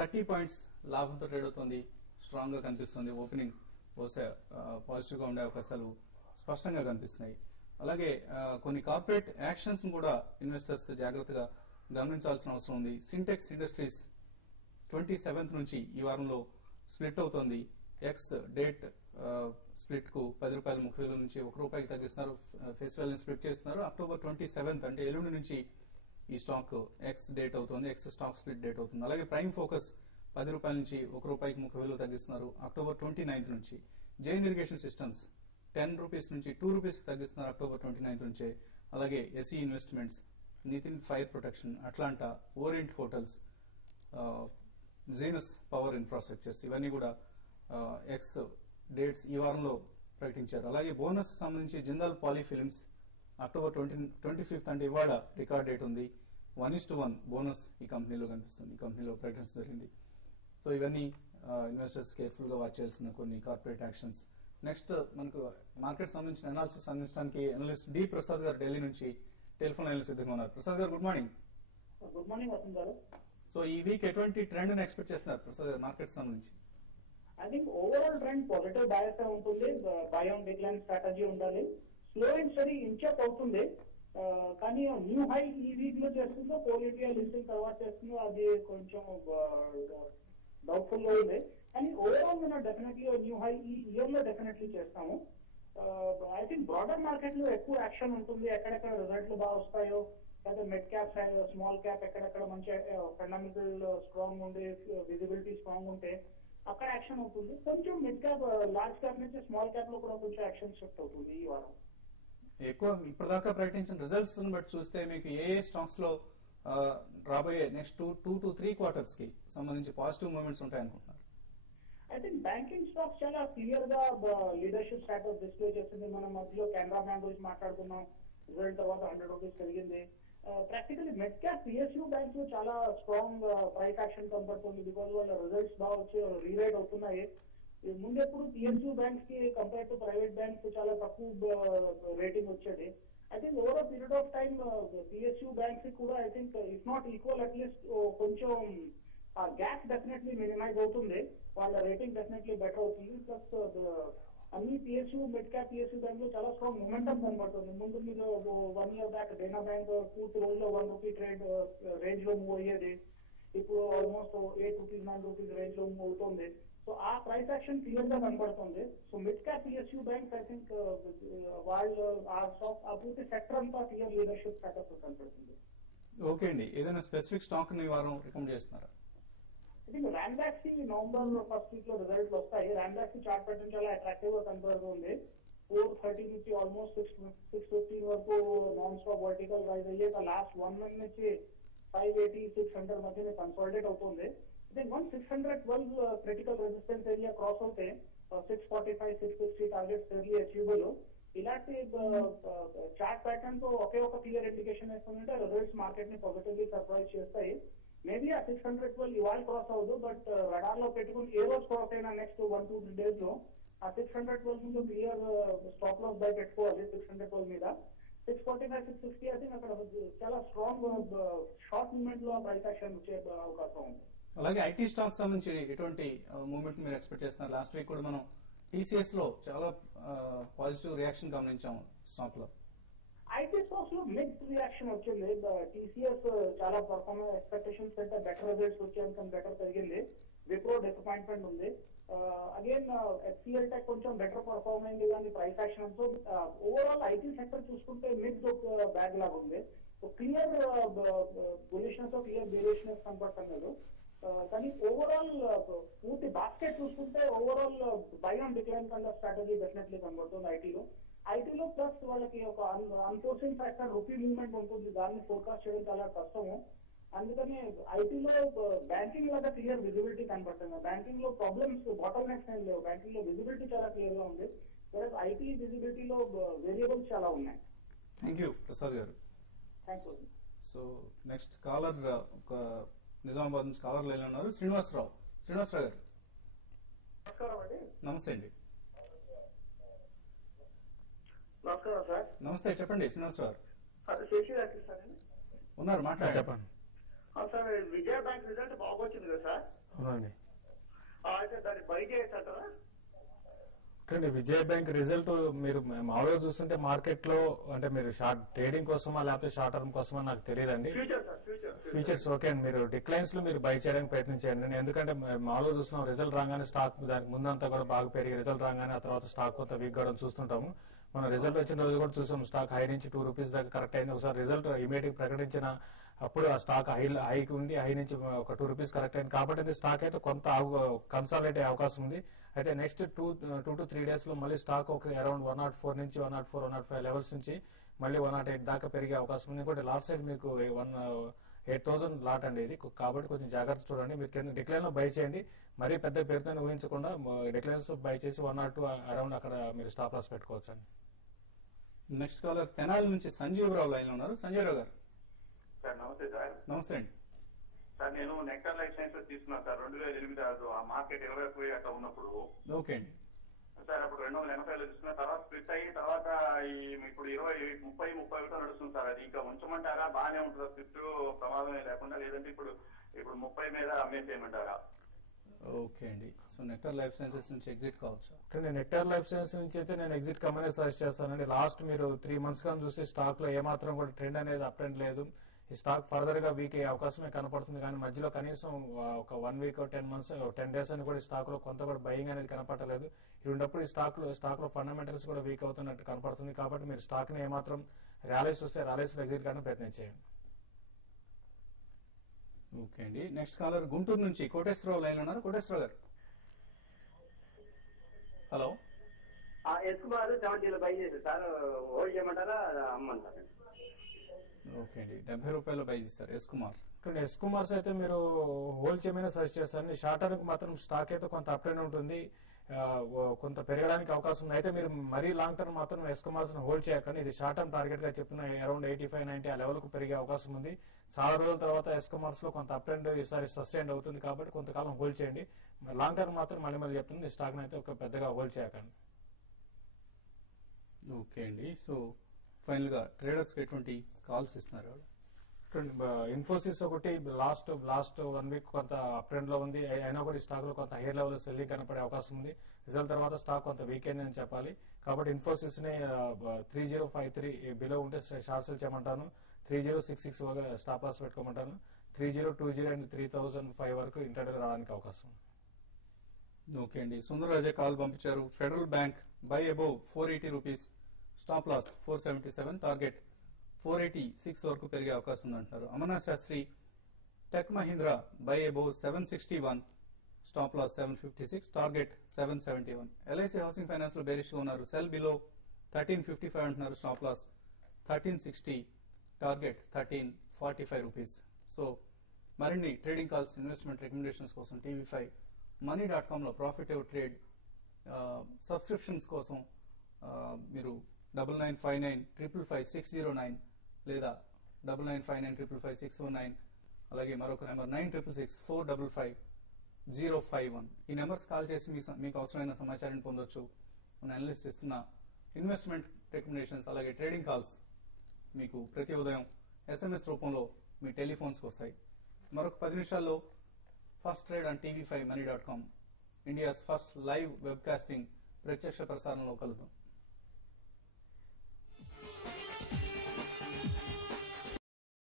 30 points లాభంతో trade అవుతుంది. Strong గా కనిపిస్తుంది. ఓపెనింగ్ బహుశా పాజిటివ్ గా ఉండే అవకాశాలు స్పష్టంగా కనిపిస్తున్నాయి. అలాగే కొన్ని కార్పొరేట్ యాక్షన్స్ కూడా ఇన్వెస్టర్స్ జాగ్రత్తగా గమనించాల్సిన అవసరం ఉంది. సింటెక్స్ ఇండస్ట్రీస్ 27th నుంచి ఈ వారంలో స్ప్లిట్ అవుతోంది. ఎక్స్ డేట్ స్ప్లిట్ కు ₹10.30 నుంచి ₹1 తగ్గిస్తున్నారు. ఫేస్ వాల్యూ స్ప్లిట్ చేస్తున్నారు. October 27th అంటే ఎల్లుండి నుంచి ఈ స్టాక్ ఎక్స్ డేట్ అవుతుంది. ఎక్స్ స్టాక్ స్ప్లిట్ డేట్ అవుతుంది. అలాగే ప్రైమ్ ఫోకస్ ₹10 నుంచి ₹1.30 తగ్గిస్తున్నారు. October 29th నుంచి. జైన్ ఇరిగేషన్ సిస్టమ్స్ ₹10 నుంచి ₹2 తగ్గిస్తున్నారు. October 29th నుంచే. అలాగే SE Investments, Nitin Fire Protection, Atlanta, Orient Hotels, Genus Power Infrastructures ఇవన్నీ కూడా ఎక్స్ డేట్స్ ఈ వారంలో ప్రకటించారు. అలాగే బోనస్ సంబంధించి జిందాల్ పాలీఫిలిమ్స్ October 25th అంటే ఇవాళ రికార్డ్ డేట్ ఉంది. 1:1 బోనస్ ఈ కంపెనీలో కనిపిస్తుంది. ఈ కంపెనీలో ప్రకటించడం జరిగింది. సో ఇవన్నీ ఇన్వెస్టర్స్ కేర్ఫుల్ గా వాచ్ చేయాల్సిన కొన్ని కార్పొరేట్ యాక్షన్స్. నెక్స్ట్ మనకు మార్కెట్ సంబంధించిన అనాలిసిస్ అందించడానికి అనలిస్ట్ డి ప్రసాద్ గారు ఢిల్లీ నుంచి టెలిఫోన్ లైన్ సిద్ధంగా ఉన్నారు. Prasad garu good morning. Good morning Vasant garu. So ఈ వీక్ ఎటువంటి ట్రెండ్ ఎక్స్పెక్ట్ చేస్తున్నారు ప్రసాద్ గారు మార్కెట్ సంబంధించి? I think overall trend positive bias ఉంటుంది. బై ఆన్ డిక్లైన్ స్ట్రాటజీ ఉండాలి. స్లో అండ్ స్టడీ ఇంచెప్ అవుతుంది. కానీ న్యూ హై ఈ వీక్ లో చేస్తుందో పోలిటియా లిస్టింగ్ తర్వాత చేస్తుందో అది కొంచెం డౌట్ఫుల్ గా ఉంది. కానీ ఓవరాల్ మనం డెఫినెట్లీ న్యూ హై ఈ ఇయర్ లో డెఫినెట్లీ చేస్తాము. ఐ థింక్ బ్రాడర్ మార్కెట్ లో ఎక్కువ యాక్షన్ ఉంటుంది. ఎక్కడెక్కడ రిజల్ట్లు బాగా వస్తాయో, లేదా మిడ్ క్యాప్ స్మాల్ క్యాప్ ఎక్కడెక్కడ మంచి ఫండమెంటల్ స్ట్రాంగ్ ఉండి విజిబిలిటీ స్ట్రాంగ్ ఉంటే అక్కడ యాక్షన్ అవుతుంది. కొంచెం మిడ్ క్యాప్ లార్జ్ క్యాప్ నుంచి స్మాల్ క్యాప్ లో కూడా కొంచెం యాక్షన్ షిఫ్ట్ అవుతుంది ఈ వారం. ఎక్కువ ఇప్పటిదాకా ప్రకటించిన రిజల్ట్స్ బట్టి చూస్తే మీకు ఏ స్టాక్స్ లో రాబోయే నెక్స్ట్ 2 to 3 quarters కి సంబంధించి పాజిటివ్ మూవ్మెంట్స్ ఉంటాయనుకుంటున్నారు? ఐ థింక్ బ్యాంకింగ్ స్టాక్స్ చాలా క్లియర్ గా లీడర్షిప్ స్టాటస్ డిస్ప్లే చేసింది. మనం మధ్యలో కెనరా బ్యాంక్ గురించి మాట్లాడుకున్నాం. రిజల్ట్ తర్వాత ₹100 పెరిగింది. Practically mid cap PSU banks లో చాలా స్ట్రాంగ్ ప్రైస్ యాక్షన్ కనబడుతుంది. బికాజ్ వాళ్ళ రిజల్ట్స్ బాగా వచ్చి రీరైడ్ అవుతున్నాయి. ముందెప్పుడు పిఎస్యూ బ్యాంక్స్ కి కంపేర్ టు ప్రైవేట్ బ్యాంక్స్ చాలా తక్కువ రేటింగ్ వచ్చేది. I think over a period of time PSU banks కూడా I think if not equal at least కొంచెం ఆ గ్యాప్ డెఫినెట్లీ మినిమైజ్ అవుతుంది. వాళ్ళ రేటింగ్ డెఫినెట్లీ బెటర్ అవుతుంది. ప్లస్ అన్ని PSU mid cap PSU bank లో చాలా స్ట్రాంగ్ మొమెంటం కనబడుతుంది. ముందు మీరు 1 year బ్యాక్ డైనా బ్యాంక్ పూర్తి రోజులో ₹1 ట్రేడ్ రేంజ్ లో మూవ్ అయ్యేది. ఇప్పుడు ఆల్మోస్ట్ ₹8, ₹9 రేంజ్ లో మూవ్ అవుతుంది. సో ఆ ప్రైస్ యాక్షన్ క్లియర్ గా కనబడుతుంది. So mid cap PSU bank I think వాళ్ళు ఆ స్టాక్ ఆ పూర్తి సెక్టర్ అంతా క్లియర్ లీడర్షిప్ స్టాటస్ కనబడుతుంది. ఓకే అండి, ఏదైనా స్పెసిఫిక్ స్టాక్ ని వారం రికమెండ్ చేస్తున్నారా? ఐ థింక్ రాండాక్స్ నవంబర్ ఫస్ట్ వీక్ లో రిజల్ట్స్ వస్తాయి. రాండాక్స్ చార్ట్ ప్యాటర్న్ చాలా అట్రాక్టివ్ గా కనబడుతుంది. 430 నుంచి ఆల్మోస్ట్ 615 వరకు నాన్ స్టాప్ వర్టికల్ రైజ్ అయ్యాక లాస్ట్ 1 month నుంచి 580, 600 మధ్య కన్సాలిడేట్ అవుతుంది. I think once 612 critical resistance area cross అవుతే 645, 660 టార్గెట్స్ ఫెయిర్లీ అచీవబుల్. ఇలాంటి చార్ట్ ప్యాటర్న్ తో ఒకే ఒక క్లియర్ ఇండికేషన్ వేస్తుందంటే రిజల్ట్స్ మార్కెట్ ని పాజిటివ్లీ సర్ప్రైజ్ చేస్తాయి. మేబీ ఆ 612 ఇవాళ క్రాస్ అవ్వదు. బట్ రడార్ లో పెట్టుకుని ఏ రోజు క్రాస్ అయినా నెక్స్ట్ 1-2 days లో ఆ 612 ముందు క్లియర్ స్టాప్ లాస్ బై పెట్టుకోవాలి. 612 మీద 645, 660 ఐ థింక్ అక్కడ చాలా స్ట్రాంగ్ షార్ట్ మూవ్మెంట్ లో ప్రైస్ యాక్షన్ వచ్చే అవకాశం ఉంది. అలాగే ఐటీ స్టాక్స్ సంబంధించి ఎటువంటి మూవ్మెంట్ మీరు ఎక్స్పెక్ట్ చేస్తున్నారు? లాస్ట్ వీక్ కూడా మనం టీసీఎస్ లో చాలా పాజిటివ్ రియాక్షన్ గమనించాము స్టాక్ లో. ఐటీ స్టాక్స్ లో మిక్స్ రియాక్షన్ వచ్చింది. టీసీఎస్ చాలా పర్ఫార్మెన్స్ ఎక్స్పెక్టేషన్స్ కంటే బెటర్ రిజల్ట్స్ వచ్చేందుకు బెటర్ పెరిగింది. విప్రో డిసప్పాయింట్మెంట్ ఉంది. అగైన్ హెచ్సిఎల్ టెక్ కొంచెం బెటర్ పర్ఫార్మ్ అయింది కానీ ప్రైస్ యాక్షన్ తో ఓవరాల్ ఐటీ సెక్టర్ చూసుకుంటే మిక్స్ ఒక బ్యాగ్ లాగా ఉంది. క్లియర్ బులిష్నెస్ క్లియర్ బేరిష్నెస్ కనపడుతున్నారు. కానీ ఓవరాల్ పూర్తి బాస్కెట్ చూసుకుంటే ఓవరాల్ బై ఆన్ డిక్లైన్ కన్నా స్ట్రాటజీ డెఫినెట్లీ కనబడుతుంది ఐటీలో. ఐటీలో ప్లస్ వాళ్ళకి ఒక అన్ఫోర్సింగ్ ఫ్యాక్టర్ రూపీ మూవ్మెంట్ ఉంటుంది. దాన్ని ఫోర్కాస్ట్ చేయడం చాలా కష్టము. అందుకని ఐటీలో బ్యాంకింగ్ లాగా క్లియర్ విజిబిలిటీ కనబడుతుంది. బ్యాంకింగ్ లో ప్రాబ్లమ్స్ బాటల్ నెక్స్ ఏం లేవు. బ్యాంకింగ్ లో విజిబిలిటీ చాలా క్లియర్ గా ఉంది. ఐటీ విజిబిలిటీలో వేరియబుల్స్ చాలా ఉన్నాయి. Thank you Prasad garu. Thank you. So next caller ఒక నిజామాబాద్ నుంచి కాలర్ లైన్ ఉన్నారు. శ్రీనివాసరావు గారు. నమస్కారం అండి. నమస్తే అండి. నమస్కారం సార్. నమస్తే, చెప్పండి శ్రీనివాసరావు గారు. శశి రాకేష్ సార్ ఉన్నారు, మాట్లాడండి. చెప్పండి. సార్ విజయ బ్యాంక్ రిజల్ట్ బాగా వచ్చింది కదా సార్? అవునండి. అయితే దాన్ని బై చేయొచ్చంటారా? అంటే విజయ బ్యాంక్ రిజల్ట్ మీరు మామూలుగా చూస్తుంటే మార్కెట్ లో అంటే మీరు షార్ట్ ట్రేడింగ్ కోసమా లేకపోతే షార్ట్ టర్మ్ కోసమా నాకు తెలియదండి. ఫ్యూచర్ సార్, ఫీచర్స్ ఓకే అండి. మీరు డిక్లైన్స్ లో మీరు బై చేయడానికి ప్రయత్నించండి. ఎందుకంటే మామూలుగా చూస్తున్నాం రిజల్ట్ రాగానే స్టాక్ దానికి ముందంతా కూడా బాగా పెరిగి రిజల్ట్ రాగానే ఆ తర్వాత స్టాక్ కొంత వీక్ కావడం చూస్తుంటాము. మనం రిజల్ట్ వచ్చిన రోజు కూడా చూసాం స్టాక్ హై నుంచి ₹2 దాకా కరెక్ట్ అయింది. ఒకసారి రిజల్ట్ ఇమీడియట్ ప్రకటించిన అప్పుడు ఆ స్టాక్ హైకి ఉండి హై నుంచి ఒక ₹2 కరెక్ట్ అయింది. కాబట్టి స్టాక్ అయితే కొంత కన్సాలిడేట్ అయ్యే అవకాశం ఉంది. అయితే నెక్స్ట్ 2 to 3 days లో మళ్ళీ స్టాక్ ఒక అరౌండ్ 104 నుంచి 104, 105 లెవెల్స్ నుంచి మళ్ళీ 108 దాకా పెరిగే అవకాశం ఉంది. ఇంకోటి లాస్ట్ సైడ్ మీకు 8,000 లాట్ అండి ఇది. కాబట్టి కొంచెం జాగ్రత్త చూడండి. మీరు కింద డిక్లైన్ లో బై చేయండి. మరీ పెద్ద పేరుతో ఊహించకుండా డిక్లైన్స్ బై చేసి 102 అరౌండ్ అక్కడ మీరు స్టాప్ లాస్ పెట్టుకోవచ్చు అండి. నెక్స్ట్ కాలర్ తెనాలి నుంచి సంజీవరావు లైన్ లో ఉన్నారు. సంజీవరావు గారు. సార్ నమస్తే సార్. నమస్తే అండి. సార్ నేను నెక్టర్ లైఫ్ సైన్సెస్ తీసుకున్నాను సార్ 2008 ఆ మార్కెట్ 20 అట్లా ఉన్నప్పుడు. ఓకే అండి. సార్ అప్పుడు 280లో తీసుకున్న తర్వాత స్ప్లిట్ అయ్యి తర్వాత ఇప్పుడు 30 నడుస్తుంది సార్. అది ఇంకా ఉంచమంటారా? బాగానే ఉంటుంది స్ప్లిట్, ప్రమాదమే లేకుండా. లేదంటే ఇప్పుడు 30 మీద అమ్మేసేయమంటారా? ఓకే అండి. సో నెక్టర్ లైఫ్ సైన్సెస్ నుంచి ఎగ్జిట్ కావచ్చు. నెక్టర్ లైఫ్ సైన్స్ నుంచి అయితే నేను ఎగ్జిట్ కమ్మనే సజెస్ట్ చేస్తానండి. లాస్ట్ మీరు 3 months గా చూస్తే స్టాక్ లో ఏమాత్రం కూడా ట్రెండ్ అనేది అప్ ట్రెండ్ లేదు. ఈ స్టాక్ ఫర్దర్ గా వీక్ అయ్యే అవకాశమే కనపడుతుంది. కానీ మధ్యలో కనీసం ఒక 1 week 10 months 10 days అని కూడా ఈ స్టాక్ లో కొంత కూడా బయింగ్ అనేది కనపడలేదు. ఇప్పుడప్పుడు ఈ స్టాక్ లో ఫండమెంటల్స్ కూడా వీక్ అవుతున్నట్టు కనపడుతుంది. కాబట్టి మీరు స్టాక్ ని ఏమాత్రం ర్యాలీస్ వస్తే ర్యాలీస్ లో ఎగ్జిట్ కానీ ప్రయత్నం చేయండి. ఓకే అండి. నెక్స్ట్ కాలర్ గుంటూరు నుంచి కోటేశ్వరరావు లైన్ ఉన్నారు. కోటేశ్వరరావు గారు. హలో. ఎస్కుమార్ 70లో బై చేశారు సార్. హోల్డ్ చేయమంటారా అమ్మంటారా? ఓకే అండి. ₹70 బై చేస్తారు ఎస్కుమార్. ఎస్కుమార్స్ అయితే మీరు హోల్డ్ చేయమని సజెస్ట్ చేస్తాను. షార్ట్ టర్మ్ మాత్రం స్టాక్ అయితే కొంత అప్ ట్రెండ్ ఉంటుంది, కొంత పెరగడానికి అవకాశం ఉంది. అయితే మీరు మరీ లాంగ్ టర్మ్ మాత్రం ఎస్కుమార్స్ హోల్డ్ చేయకండి. ఇది షార్ట్ టర్మ్ టార్గెట్ గా చెప్తున్న అరౌండ్ 85-90 ఆ లెవెల్ కు పెరిగే అవకాశం ఉంది. చాలా రోజుల తర్వాత ఎస్కుమార్స్ లో కొంత అప్ ట్రెండ్ ఈసారి సస్టైన్ అవుతుంది. కాబట్టి కొంతకాలం హోల్డ్ చేయండి. లాంగ్ టర్మ్ మాత్రం మళ్ళీ చెప్తుంది స్టాక్ అయితే ఒక పెద్దగా హోల్డ్ చేయకండి. ఓకే అండి. సో ఫైనల్ గా ట్రేడర్స్ కి ఎటువంటి కాల్స్ ఇస్తున్నారు? ఇన్ఫోసిస్ ఒకటి లాస్ట్ 1 week కొంత అప్ ట్రెండ్ లో ఉంది. అయినా కూడా ఈ స్టాక్ లో కొంత హైయర్ లెవెల్ సెల్లింగ్ కనపడే అవకాశం ఉంది. రిజల్ట్ తర్వాత స్టాక్ కొంత వీక్ అయిందని చెప్పాలి. కాబట్టి ఇన్ఫోసిస్ ని 3053 బిలో ఉంటే షార్ట్ సెల్ చేయమంటాను. 3066 స్టాప్ లాస్ పెట్టుకోమంటాను. 3020 అండ్ 3005 వరకు ఇంటర్వ్యూ రావడానికి అవకాశం ఉంది. ఓకే అండి. సుందరరాజే కాల్ పంపించారు. Federal bank buy above ₹480, stop loss 477, target 486 వరకు పెరిగే అవకాశం ఉందంటున్నారు. Amarnath Shastri tech Mahindra buy above 761, stop loss 756, target 771. LIC housing finance లో బేరిష్ గా ఉన్నారు. సెల్ బిలో 1355 అంటున్నారు. Stop loss 1360, target ₹1345. సో మరిన్ని ట్రేడింగ్ కాల్స్, ఇన్వెస్ట్మెంట్ రికమెండేషన్స్ కోసం TV5 money.com లో ప్రాఫిట్ ఎవర్ ట్రేడ్ సబ్స్క్రిప్షన్స్ కోసం మీరు 9959555609 లేదా 9959555619, అలాగే మరొక నెంబర్ 9666455051. ఈ నెంబర్స్ కాల్ చేసి మీకు అవసరమైన సమాచారాన్ని పొందొచ్చు. మన అనలిస్ట్ ఇస్తున్న ఇన్వెస్ట్మెంట్ రికమెండేషన్స్ అలాగే ట్రేడింగ్ కాల్స్ మీకు ప్రతి ఉదయం SMS రూపంలో మీ టెలిఫోన్స్కి వస్తాయి. మరొక 10 నిమిషాల్లో first trade on TV5 money.com, India's first live webcasting ప్రత్యక్ష ప్రసారంలో కలుద్దాం.